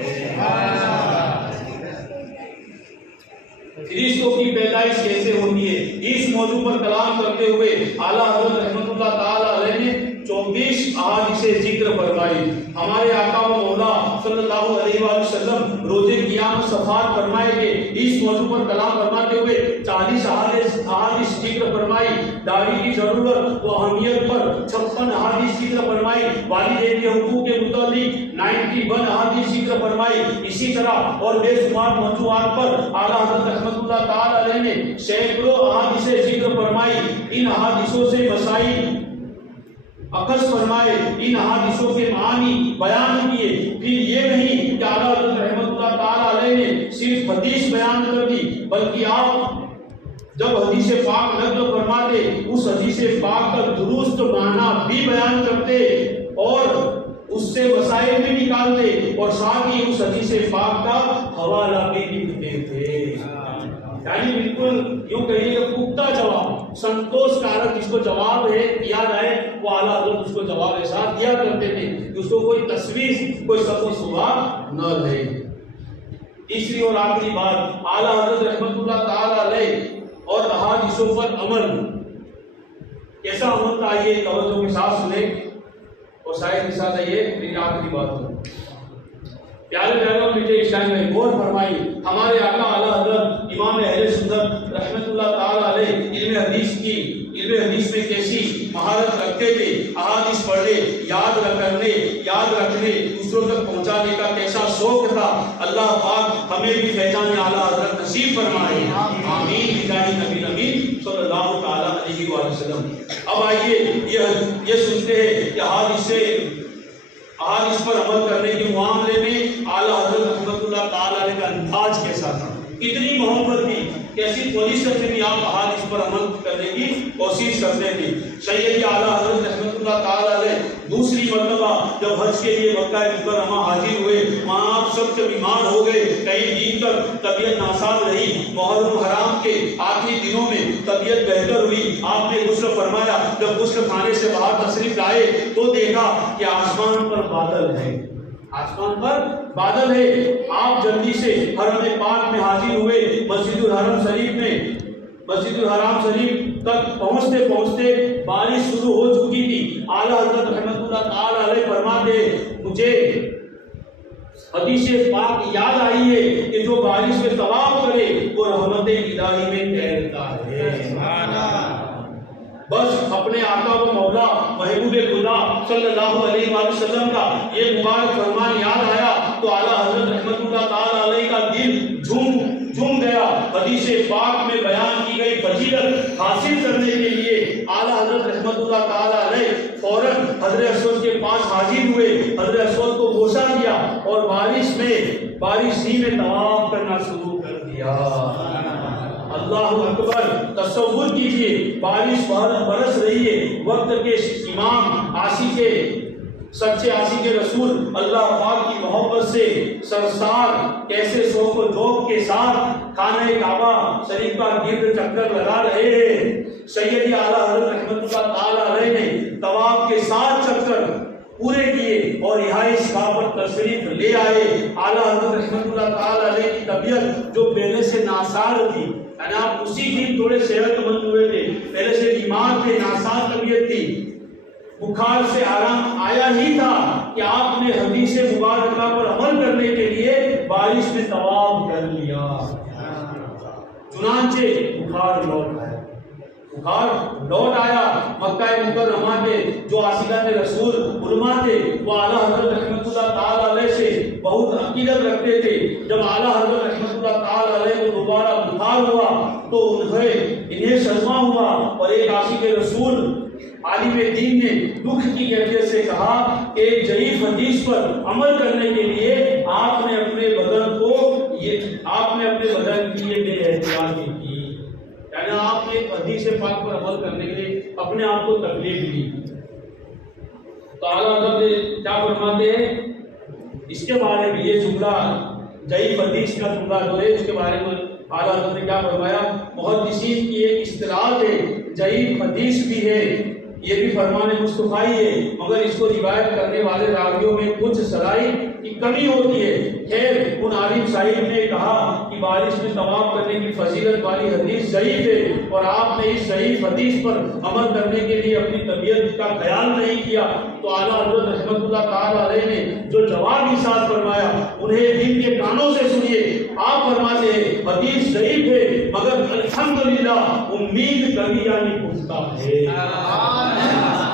فرشتوں کی پیدائش کیسے ہوتی ہے، اس موضوع پر کلام کرتے ہوئے اعلیٰ حضرت رحمت اللہ تعالی علیہ نے 24 احادیث ذکر فرمائی۔ ہمارے آقا و مولا صلی اللہ علیہ وآلہ وسلم روز قیامت شفاعت فرمائیں گے، اس موضوع پر کلام فرماتے ہوئے 40 احادیث ذکر فرمائی۔ داڑھی کی ضرورت و اہمیت پر 56 احادیث ذکر فرمائی۔ والدین کے حقوق کے متعلق 91 احادیث ذکر فرمائی۔ اسی طرح اور بے شمار موضوعات پر اعلیٰ حضرت رحمت اللہ تعالی علیہ نے سینکڑوں احادیث ذکر فرمائی۔ ان احادیثوں سے مسائل اخذ فرمائے، ان احادیثوں کے معانی بیان کیے۔ پھر یہ نہیں کہ اعلیٰ حضرت رحمت اللہ تعالی علیہ نے صرف حدیث بیان کر دی، بلکہ آپ جب حدیث پاک نقل فرماتے اس حدیث پاک کا درست معنی بھی بیان کرتے اور اس سے مسائل بھی نکالتے اور ساتھ ہی اس حدیث پاک کا حوالہ بھی لکھتے تھے۔ یعنی بالکل یوں کہیے کہ پختہ جواب، سنتوش کارک جس کو جواب ہے دیا جائے وہ اعلیٰ حضرت اس کو جواب ایسا دیا کرتے تھے کہ اس کو کوئی تشویش کوئی شک و شبہ نہ رہے۔ تیسری اور آخری بات، اعلیٰ حضرت رحمت اللہ تعالی علیہ اور احادیثوں پر عمل، کیسا عمل تھا یہ توجہ کے ساتھ سنیں اور شاید کے ساتھ یہ میری آخری بات ہو۔ پیارے پیارے اور میٹھے اسلام میں غور فرمائی، ہمارے آقا اعلیٰ حضرت امام اہل سنت رحمت اللہ تعالی علیہ علم حدیث میں کیسی مہارت رکھتے تھے، احادیث پڑھنے، یاد رکھنے دوسروں تک پہنچانے کا کیسا شوق تھا۔ اللہ پاک ہمیں بھی فیضان اعلیٰ حضرت نصیب فرمائے، آمین بجاہ نبی نبی صلی اللہ تعالی علیہ وآلہ وسلم۔ اب آئیے یہ سنتے ہیں کہ احادیث پر عمل کرنے کے معاملے میں اعلیٰ حضرت رحمت اللہ تعالی علیہ کا انداز کیسا تھا، کتنی محبت تھی، کیسی پوزیشن سے بھی آپ احادیث پر عمل کرنے کی کوشش کرتے تھے۔ سید اعلیٰ حضرت رحمت اللہ تعالی علیہ دوسری مرتبہ جب حج کے لیے مکہ مکرمہ حاضر ہوئے، وہاں آپ سب سے بیمار ہو گئے، کئی دن تک طبیعت ناساز رہی۔ محرم حرام کے آخری دنوں میں طبیعت بہتر ہوئی، آپ نے غسل فرمایا۔ جب غسل خانے سے باہر تشریف لائے تو دیکھا کہ آسمان پر بادل ہے، آسمان پر بادل ہے۔ آپ جلدی سے حرم پاک میں حاضر ہوئے۔ مسجد الحرام شریف تک پہنچتے پہنچتے بارش شروع ہو چکی تھی۔ اعلیٰ حضرت رحمت اللہ تعالی علیہ فرماتے ہیں مجھے حدیث پاک یاد آئی ہے کہ جو بارش میں طواف کرے وہ رحمت الہی میں تیرتا ہے۔ بس اپنے آقا و مولا محبوب خدا صلی اللہ علیہ وآلہ وسلم کا یہ مبارک فرمان یاد آیا تو اعلیٰ حضرت رحمت اللہ تعالی علیہ کا دل جھوم گیا۔ حدیث پاک میں بیان کی گئی فضیلت حاصل کرنے کے لیے اعلیٰ حضرت رحمت اللہ تعالی علیہ فوراً حضرت اسود کے پاس حاضر ہوئے، حضرت اسود کو بوسہ دیا اور بارش ہی میں طواف کرنا شروع کر دیا۔ اللہ اکبر! تصور کیجئے بارش برس رہی ہے، وقت کے امام عاشق سچے عاشق رسول اللہ پاک کی محبت سے سرسار کیسے شوق و ذوق کے ساتھ خانہ کعبہ شریف کا گرد چکر لگا رہے ہیں۔ سیدی اعلیٰ حضرت رحمت اللہ تعالی علیہ نے طواف کے 7 چکر پورے کیے اور رہائش گاہ پر تشریف لے آئے۔ اعلیٰ حضرت رحمت اللہ تعالی علیہ کی طبیعت جو پہلے سے ناسار تھی، یعنی آپ اسی دن تھوڑے صحت مند ہوئے تھے، پہلے سے بیمار تھے، ناسار طبیعت تھی، بخار سے آرام آیا ہی تھا کہ آپ نے حدیث مبارکہ پر عمل کرنے کے لیے بارش میں طواف کر لیا۔ چنانچہ بخار لوٹ آیا۔ مکہ مکرمہ کے جو عاشقان رسول علماء تھے وہ اعلیٰ حضرت رحمت اللہ تعالی علیہ سے بہت عقیدت رکھتے تھے۔ جب اعلیٰ حضرت رحمت اللہ تعالی علیہ کو دوبارہ بخار ہوا تو انہیں صدمہ ہوا اور ایک عاشق رسول عالم دین نے دکھ کی کیفیت سے کہا کہ ایک ضعیف حدیث پر عمل کرنے کے لیے آپ نے اپنے بدن کی یہ بے احتیاطی کی، یعنی آپ نے حدیث پاک پر عمل کرنے کے لیے اپنے آپ کو تکلیف دی۔ تو اعلیٰ حضرت کیا فرماتے ہیں اس کے بارے میں، یہ جملہ ضعیف حدیث کا جملہ جو ہے اس کے بارے میں اعلیٰ حضرت نے کیا فرمایا؟ محدثین کی ایک اصطلاح ہے، ضعیف حدیث بھی ہے، یہ بھی فرمان مصطفی ہے، مگر اس کو روایت کرنے والے راویوں میں کچھ صلاحیت کی کمی ہوتی ہے۔ خیر، ان عالم صاحب نے کہا کہ بارش میں طواف کرنے کی فضیلت والی حدیث ضعیف ہے اور آپ نے اس ضعیف حدیث پر عمل کرنے کے لیے اپنی طبیعت کا خیال نہیں کیا، تو اعلیٰ حضرت رحمت اللہ تعالی علیہ نے جو جواب ارشاد فرمایا انہیں دل کے کانوں سے سنیے۔ آپ فرماتے ہیں حدیث ضعیف ہے مگر الحمدللہ امید کبھی یعنی پختہ ہے۔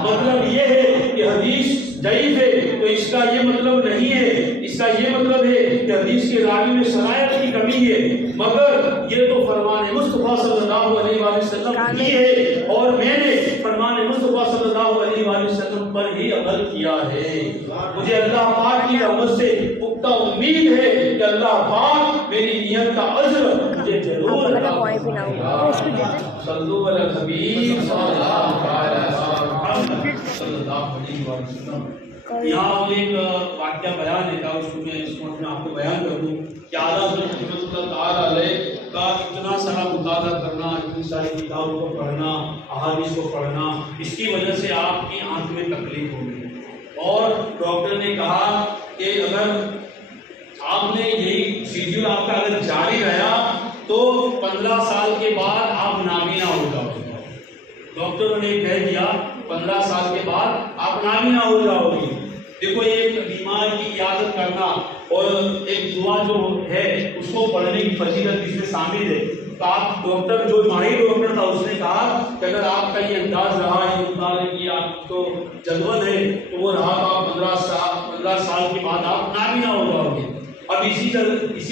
مطلب یہ ہے کہ حدیث ضعیف ہے تو اس کا یہ مطلب نہیں ہے، اس کا یہ مطلب ہے کہ حدیث کے راوی میں صلاحیت کی کمی ہے، مگر یہ تو فرمان مصطفیٰ صلی اللہ علیہ وآلہ وسلم کی ہے اور میں نے فرمان مصطفیٰ صلی اللہ علیہ وآلہ وسلم پر ہی عمل کیا ہے۔ مجھے اللہ پاک کی رحمت سے پختہ امید ہے کہ اللہ پاک میری نیت کا اجر مجھے ضرور عطا فرمائے گا۔ صلو علی الحبیب صلی اللہ علیہ وسلم۔ یہاں ایک واقعہ بیان ہے اس کو میں آپ کو بیان کر دوں کہ اعلیٰ حضرت رحمت اللہ تعالی علیہ کا اتنا سارا مطالعہ کرنا، اتنی ساری کتابوں کو پڑھنا، احادیث کو پڑھنا، اس کی وجہ سے آپ کی آنکھ میں تکلیف ہو گئی اور ڈاکٹر نے کہا کہ اگر آپ نے یہی شیڈیول آپ کا اگر جاری رہا تو 15 سال کے بعد آپ نابینا ہو جاؤ گے۔ ڈاکٹروں نے کہہ دیا 15 سال کے بعد آپ نابینا ہو جاؤ گے۔ دیکھو ایک بیمار کی عیادت کرنا اور ایک دعا جو ہے اس کو پڑھنے کی فضیلت اس میں شامل ہے۔ تو آپ ڈاکٹر جو ماہر ڈاکٹر تھا اس نے کہا کہ اگر آپ کا یہ انداز رہا ہے، مطالعے کی آپ کو جدول ہے تو وہ رہا تو آپ 15 سال کے بعد آپ نابینا ہو جاؤ گے۔ اب اسی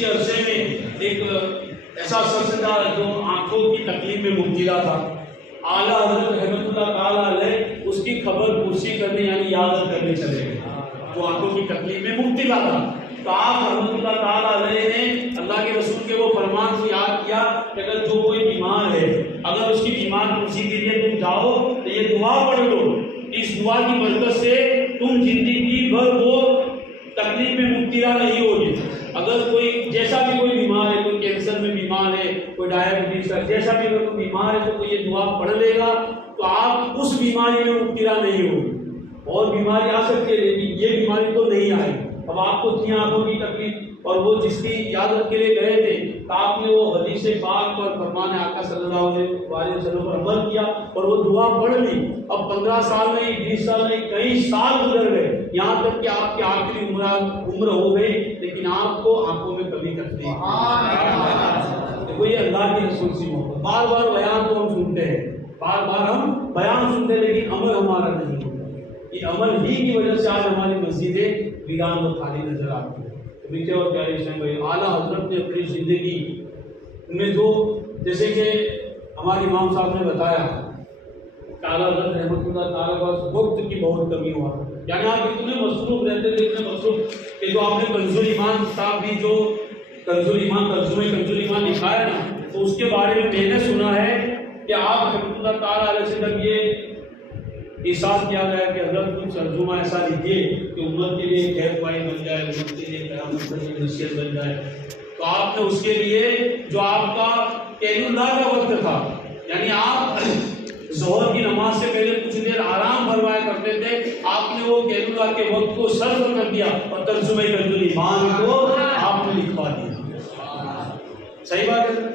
عرصے میں ایک ایسا شخص تھا جو آنکھوں کی تکلیف میں مبتلا تھا۔ اعلیٰ حضرت رحمت اللہ تعالی علیہ اس کی خبر پرسی کرنے یعنی عیادت کرنے چلے گئے، جو آنکھوں کی تکلیف میں مبتلا تھا۔ تو آپ رحمت اللہ تعالی علیہ نے اللہ کے رسول کے وہ فرمان کو یاد کیا کہ اگر جو کوئی بیمار ہے اگر اس کی بیمار پرسی کے لیے تم جاؤ تو یہ دعا پڑھ لو، اس دعا کی برکت سے تم زندگی بھر وہ تکلیف میں مبتلا نہیں ہوگی. اگر کوئی جیسا بھی کوئی بیمار ہے, کوئی کینسر میں بیمار ہے, کوئی ڈائبٹیز کا, جیسا بھی اگر کوئی بیمار ہے تو یہ دعا پڑھ لے گا تو آپ اس بیماری میں مبتلا نہیں ہوگی. اور بیماری آ سکتی ہے لیکن یہ بیماری تو نہیں آئے. اب آپ کو تھی آنکھوں کی تکلیف, اور وہ جس کی یاد رکھ کے لیے گئے تھے تو آپ نے وہ حدیث پاک پر فرمان آقا صلی اللہ علیہ وسلم پر عمل کیا اور وہ دعا پڑھ لی. اب 15 سال نہیں, 20 سال نہیں, کئی سال گزر گئے, یہاں تک کہ آپ کی آخری عمر ہو گئی لیکن آپ کو آنکھوں میں کبھی تکلیف نہیں. دیکھو یہ اللہ کے رسول سی محبت. بار بار بیان تو ہم سنتے ہیں, بار بار ہم بیان سنتے ہیں لیکن عمل ہمارا نہیں ہوتا. یہ عمل ہی کی وجہ سے آج ہماری مسجدیں ویران و خالی نظر آتی ہیں. میٹھے اور پیارے اسلام بھائی, اعلیٰ حضرت نے اپنی زندگی میں جو, جیسے کہ ہمارے امام صاحب نے بتایا کہ اعلیٰ حضرت رحمۃ اللہ تعالیٰ کا وقت کی بہت کمی ہوا, یعنی آپ اتنے مصروف رہتے تھے, اتنے مصروف کہ جو آپ نے کنز الایمان کتاب بھی, جو کنز الایمان ترجمہ کنز الایمان لکھا ہے نا, تو اس کے بارے میں نے سنا ہے کہ آپ رحمۃ اللہ تعالیٰ علیہ وسلم یہ احساس کیا گیا کہ حضرت کچھ ترجمہ ایسا لکھیے کہ امت کے لیے خیر خواہی بن جائے, امت کے لیے قیامت کے لیے نصیحت بن جائے. تو آپ نے اس کے لیے جو آپ کا قیل اللہ کا وقت تھا, یعنی آپ ظہر کی نماز سے پہلے کچھ دیر آرام فرمایا کرتے تھے, آپ نے وہ قیل اللہ کے وقت کو صرف کر دیا اور ترجمہ کنز الایمان کو آپ نے لکھوا دیا. صحیح بات ہے.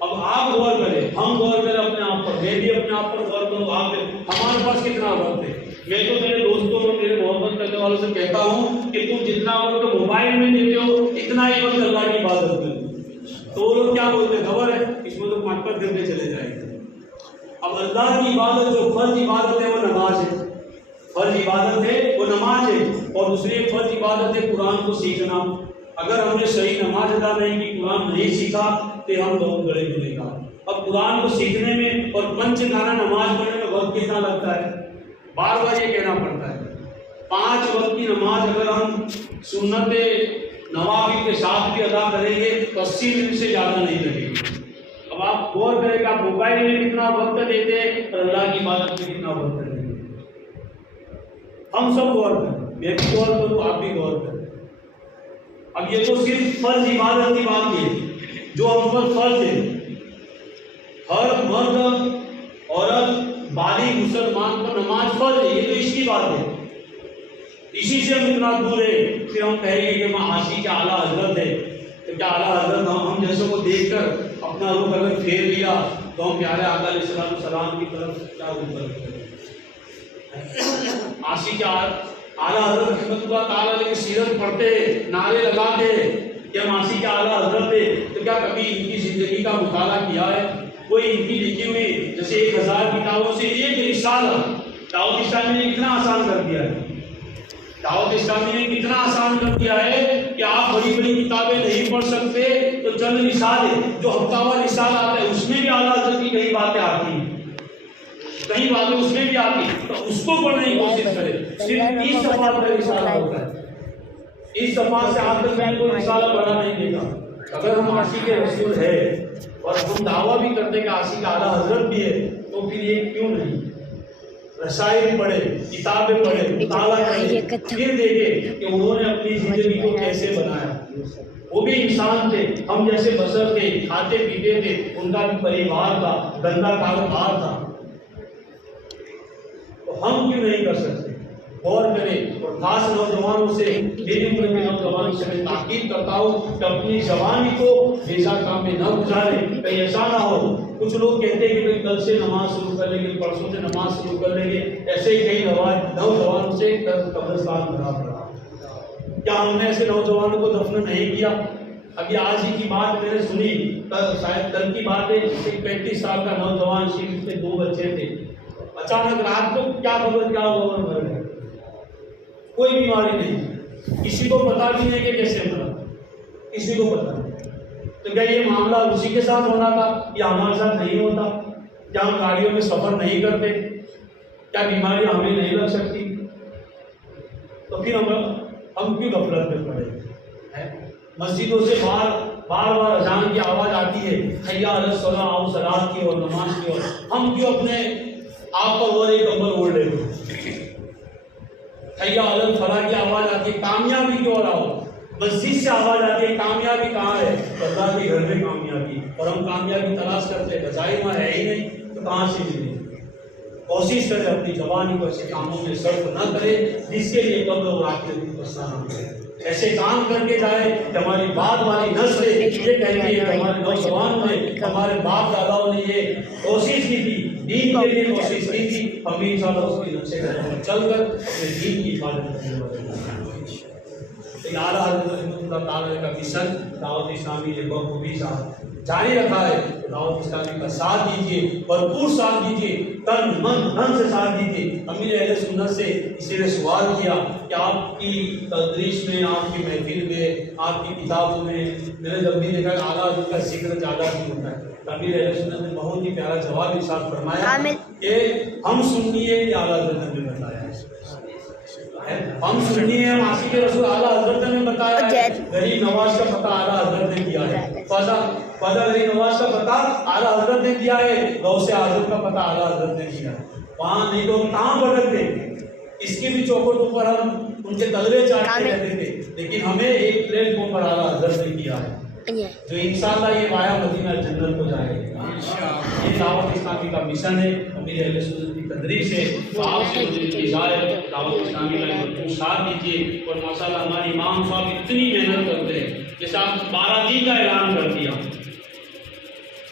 اب آپ غور کریں, ہم غور کریں اپنے آپ پر, میں بھی اپنے آپ پر غور کروں. آپ ہمارے پاس کتنا وقت ہے؟ میں تو میرے دوستوں کو, میرے محبت کرنے والوں سے کہتا ہوں کہ تم جتنا وقت موبائل میں دیتے ہو اتنا ہی وقت اللہ کی عبادت کرو. تو وہ لوگ کیا بولتے ہیں خبر ہے, اس میں تو 5 گھنٹے چلے جائیں گے. اب اللہ کی عبادت جو فرض عبادت ہے وہ نماز ہے, فرض عبادت ہے وہ نماز ہے, اور دوسری فرض عبادت ہے قرآن کو سیکھنا. اگر ہم نے صحیح نماز ادا نہیں کی, قرآن نہیں سیکھا تو ہم بہت بڑے گنہگار. اب قرآن کو سیکھنے میں اور 5 گانا نماز پڑھنے میں وقت کتنا لگتا ہے؟ بار بار یہ کہنا پڑتا ہے. 5 وقت کی نماز اگر ہم سنت نوافل کے ساتھ بھی ادا کریں گے تو 80 منٹ سے زیادہ نہیں لگے گی. اب آپ غور کریں کہ آپ موبائل میں کتنا وقت دیتے ہیں اور اللہ کی عبادت میں کتنا وقت دیتے ہیں. ہم سب غور کریں, میں بھی غور کروں, آپ بھی غور کریں. اب یہ تو صرف فرض عبادت کی بات ہے جو ہم پر فرض ہے. ہر مرد عورت بالغ مسلمان پر نماز فرض ہے, یہ تو اس کی بات ہے. اسی سے ہم اتنا دور ہے کہ ہم کہیں گے کہ معاشی کے اعلیٰ حضرت ہے, تو کیا اعلیٰ حضرت ہم جیسوں کو دیکھ کر اپنا رخ اگر پھیر لیا تو ہم پیارے آقا علیہ السلام کی طرف کیا رخ کرتے ہیں؟ معاشی کے اعلیٰ حضرت رحمۃ اللہ تعالیٰ علیہ کی سیرت پڑھتے ہیں, نعرے لگاتے ہیں کہ معاشی کے اعلیٰ حضرت ہے, تو کیا کبھی ان کی زندگی کا مطالعہ کیا ہے؟ کوئی ان کی لکھی ہوئی جیسے 1000 کتابوں سے ایک رسالہ دعوت اسلامی نے کتنا آسان کر دیا ہے. دعوت اسلامی نے کتنا آسان کر دیا ہے کہ آپ بڑی بڑی کتابیں نہیں پڑھ سکتے تو چند رسالے, جو ہفتہ وار رسالہ آتا ہے اس میں بھی اعلیٰ حضرت کی کئی باتیں آتی ہیں, کئی باتیں اس میں بھی آتی ہیں, تو اس کو پڑھنے کی کوشش کرے. صرف 30 صفحات کا رسالہ ہوتا ہے, اس صفحات سے آپ تک میں کوئی رسالہ پڑھا نہیں دے گا. اگر ہم عاشق رسول ہے اور ہم دعویٰ بھی کرتے کہ عاشق اعلیٰ حضرت بھی ہے, تو پھر یہ کیوں نہیں رسائل پڑھے, کتابیں پڑھے, مطالعہ کرے, پھر دیکھیں کہ انہوں نے اپنی زندگی کو کیسے بنایا. وہ بھی انسان تھے, ہم جیسے بسر تھے, کھاتے پیتے تھے, ان کا بھی پریوار تھا, گندا کاروبار تھا, تو ہم کیوں نہیں کر سکتے؟ غور کریں. اور خاص نوجوانوں سے, میری عمر کے نوجوانوں سے میں تاکید کرتا ہوں کہ اپنی جوانی کو ایسا کام میں نہ گزاریں. کہیں ایسا نہ ہو کچھ لوگ کہتے ہیں کہ کل سے نماز شروع کر لیں گے, پرسوں سے نماز شروع کر لیں گے, ایسے ہی کئی نوجوانوں سے قبرستان بھرا پڑا. کیا ہم نے ایسے نوجوانوں کو دفن نہیں کیا؟ ابھی آج ہی کی بات میں نے سنی, شاید کل کی بات ہے, ایک 35 سال کا نوجوان, شریف سے 2 بچے تھے, اچانک رات کو کیا خبر کیا ہوا مر گئے, کوئی بیماری نہیں, کسی کو پتا بھی نہیں کہ کیسے مرا, کسی کو پتا نہیں. تو کیا یہ معاملہ اسی کے ساتھ ہونا تھا یا ہمارے ساتھ نہیں ہوتا؟ کیا ہم گاڑیوں میں سفر نہیں کرتے؟ کیا بیماری ہمیں نہیں لگ سکتی؟ تو پھر ہم کیوں غفلت میں پڑے؟ مسجدوں سے بار بار اذان کی آواز آتی ہے, حی علی الصلاۃ, آؤ صلاۃ کی اور نماز کی, اور ہم کیوں اپنے آپ پر اور ایک کمبل اوڑھ رہے ہیں؟ حیا علی الفلاح کی آواز آتی ہے، کامیابی کیوں رہا ہو، مسجد سے آواز آتی ہے کامیابی کہاں ہے، اللہ کے گھر میں کامیابی، اور ہم کامیابی تلاش کرتے ہیں، بظاہر وہاں ہے ہی نہیں تو کہاں سے ملے؟ کوشش کرے اپنی جوانی کو ایسے کاموں میں صرف نہ کرے جس کے لیے قبل اور آخرت میں پچھتانا پڑے، ایسے کام کر کے جائے کہ ہماری بعد والی نسل یہ کہتی ہے کہ ہمارے نوجوانوں نے، ہمارے باپ داداؤں نے یہ کوشش کی تھی، دین کے لیے کوشش کی تھی، ہم انشاءاللہ اس کے نقشے قدم پر چل کر اپنے دین کی حفاظت کرنے والے ہیں۔ اعلیٰ حضرت رحمۃ اللہ تعالیٰ کا مشن دعوت اسلامی نے بخوبی جاری رکھا ہے، دعوت اسلامی کا ساتھ دیجیے، بھرپور ساتھ دیجیے، تن من دھن سے ساتھ دیجیے۔ امیر اہل سنت سے اسی نے سوال کیا کہ آپ کی تدریس میں، آپ کی محفل میں، آپ کی کتابوں میں میں نے جب بھی دیکھا کہ اعلیٰ حضرت کا ذکر زیادہ نہیں ہوتا ہے، امیر اہل سنت نے بہت ہی پیارا جواب ارشاد فرمایا کہ ہم سنی ہے کہ اعلیٰ حضرت نے بتایا ہے، ہم سنی ہیں، ہم عاشق رسول اعلیٰ حضرت نے بتایا ہے، غریب نواز کا پتہ اعلیٰ حضرت نے دیا ہے، فضا غریب نواز کا پتہ اعلیٰ حضرت نے دیا ہے، غوث اعظم کا پتہ اعلیٰ حضرت نے دیا ہے، وہاں نہیں تو ہم کہاں بھٹکتے، اس کی بھی چوکھٹ اوپر ہم ان کے تلوے چاٹتے رہتے تھے، لیکن ہمیں ایک پلیٹ فارم پر اعلیٰ حضرت نے کیا ہے جو انشاءاللہ یہ وایا مدینہ جنت کو جائے گا۔ یہ دعوت اسلامی کا مشن ہے، امیر اہل سنت کی تدریس ہے، تو آپ سے دعوت اسلامی کا ساتھ دیجیے، اور ماشاءاللہ ہمارے امام صاحب اتنی محنت کرتے ہیں، جیسے آپ 12 دن کا اعلان کر دیا،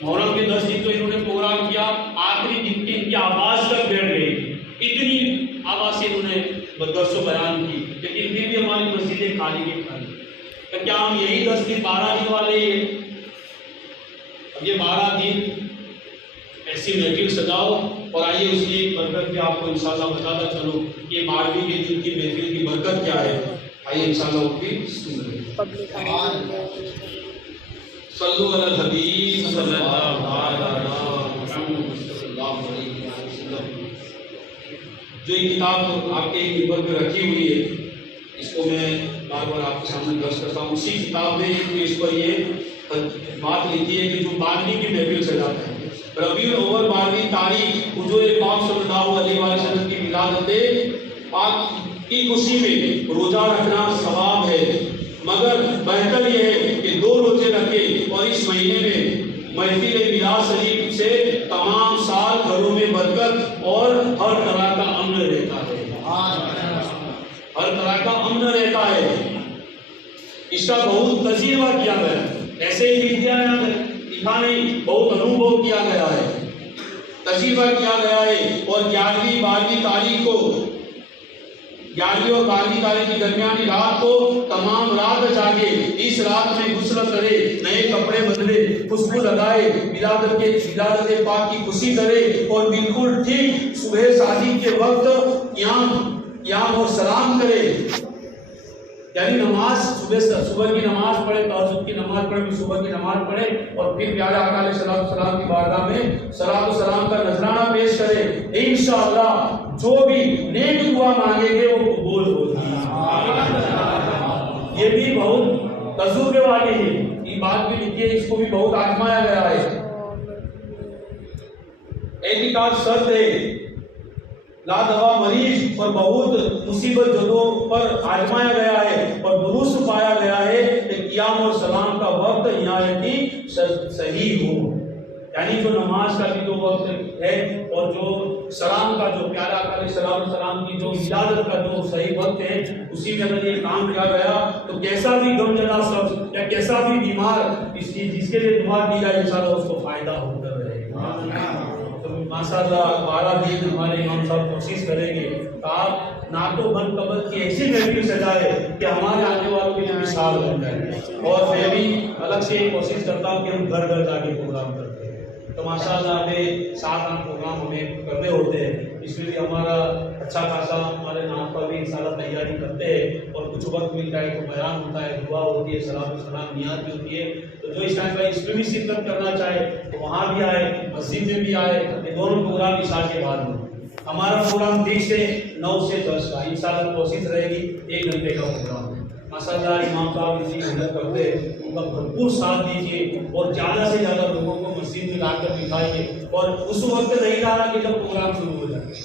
محرم کے 10 دن تو انہوں نے پروگرام کیا، آخری دن کی ان کی آواز تک بیٹھ گئی، اتنی آواز سے انہوں نے درس و بیان کی، لیکن پھر بھی ہماری مسجدیں خالی کی خالی۔ کیا ہم یہی 10 دن 12 دن والے ہیں؟ اب یہ 12 دن ایسی محفل سجاؤ اور آئیے اس کی برکت بھی آپ کو انشاءاللہ بتاتا چلو، یہ 12ویں کے دن کی محفل کی برکت کیا ہے، آئیے انشاءاللہ وہ بھی سن لیں۔ صلو علی الحبیب صلی اللہ علیہ وسلم۔ جو یہ کتاب آپ کے ممبر پہ رکھی ہوئی ہے، اس کو میں بار بار آپ کے سامنے درج کرتا ہوں، اسی کتاب میں اس پر یہ بات لکھی ہے کہ جو 12ویں کی محفل سجاتا ہے، ربیع الاول 12ویں تاریخ حضور پاک صلی اللہ علیہ وسلم کی ولادت پاک کی خوشی میں روزہ رکھنا ثواب ہے، مگر بہتر یہ ہے کہ 2 روزے رکھے، اور اس مہینے میں محفل میلاد شریف سے تمام سال گھروں میں برکت اور ہر طرح کا امن رہتا ہے، ہر طرح کا امن رہتا ہے۔ اس کا بہت تجربہ کیا گیا ہے، ایسے ہی لکھ دیا ہے، لکھا نہیں، بہت انوبھو کیا گیا ہے، تجربہ کیا گیا ہے۔ اور 11ویں 12ویں تاریخ کو، 11ویں اور 12ویں تاریخ کی درمیانی رات کو تمام رات جاگے، اس رات میں غسل کرے، نئے کپڑے بدلے، خوشبو لگائے، ولادت پاک کی خوشی کرے، اور بالکل ٹھیک صبح شادی کے وقت قیام اور سلام کرے، یعنی نماز صبح کی نماز پڑھے، تہجد کی نماز پڑھے، صبح کی نماز پڑھے، اور پھر پیارے آقا علیہ السلام کی بارگاہ میں صلاۃ و سلام کا نذرانہ پیش کرے، انشاءاللہ جو بھی نیک دعا مانگیں گے وہ قبول ہوگی۔ یہ بھی بہت تجربے والی ہے، یہ بات بھی لکھی ہے، اس کو بھی بہت آزمایا گیا ہے۔ اعتکاف شرط ہے، لا دوا مریض اور بہت مصیبت جدوں پر آزمایا گیا ہے، اور درست پایا گیا ہے کہ قیام اور سلام کا وقت نہایت صحیح ہو، یعنی جو نماز کا بھی جو وقت ہے، اور جو سلام کا، جو پیارا آقا علیہ السلام کی جو ولادت کا جو صحیح وقت ہے، اسی میں اگر یہ کام کیا گیا تو کیسا بھی غم زدہ شخص یا کیسا بھی بیمار جس کے لیے دعا کی جائے انشاءاللہ اس کو فائدہ ہوتا رہے گا۔ ماشاءاللہ 12 دن ہمارے امام صاحب کوشش کریں گے کہ آپ نعت و بند قبل کی ایسی محفل سجائے کہ ہمارے آنے والوں کے لیے مثال بن جائے، اور میں بھی الگ سے کوشش کرتا ہوں کہ ہم گھر گھر جا کے پروگرام کرتے ہیں، تو ماشاءاللہ ہمیں 7 پروگرام ہمیں کرنے ہوتے ہیں، اس میں بھی ہمارا اچھا خاصا ہمارے نام پر بھی انشاءاللہ تیاری کرتے ہیں، اور کچھ وقت مل جائے تو بیان ہوتا ہے، دعا ہوتی ہے، صلاۃ و سلام نیات بھی ہوتی ہے، تو جو اس ٹائم کا اس میں بھی شرکت کرنا چاہے تو وہاں بھی آئے، مسجد میں بھی آئے، یہ دونوں پروگرام عشاء کے بعد میں۔ ہمارا پروگرام 10 سے 9 سے 10 کا انشاءاللہ کوشش رہے گی 1 گھنٹے کا پروگرام ہے۔ ماشاءاللہ امام صاحب اتنی محنت کرتے ہیں، ان کا بھرپور ساتھ دیجیے، اور زیادہ سے زیادہ لوگوں کو مسجد میں لا کر دکھائیے، اور اس وقت نہیں لانا کہ جب پروگرام شروع ہو جائے،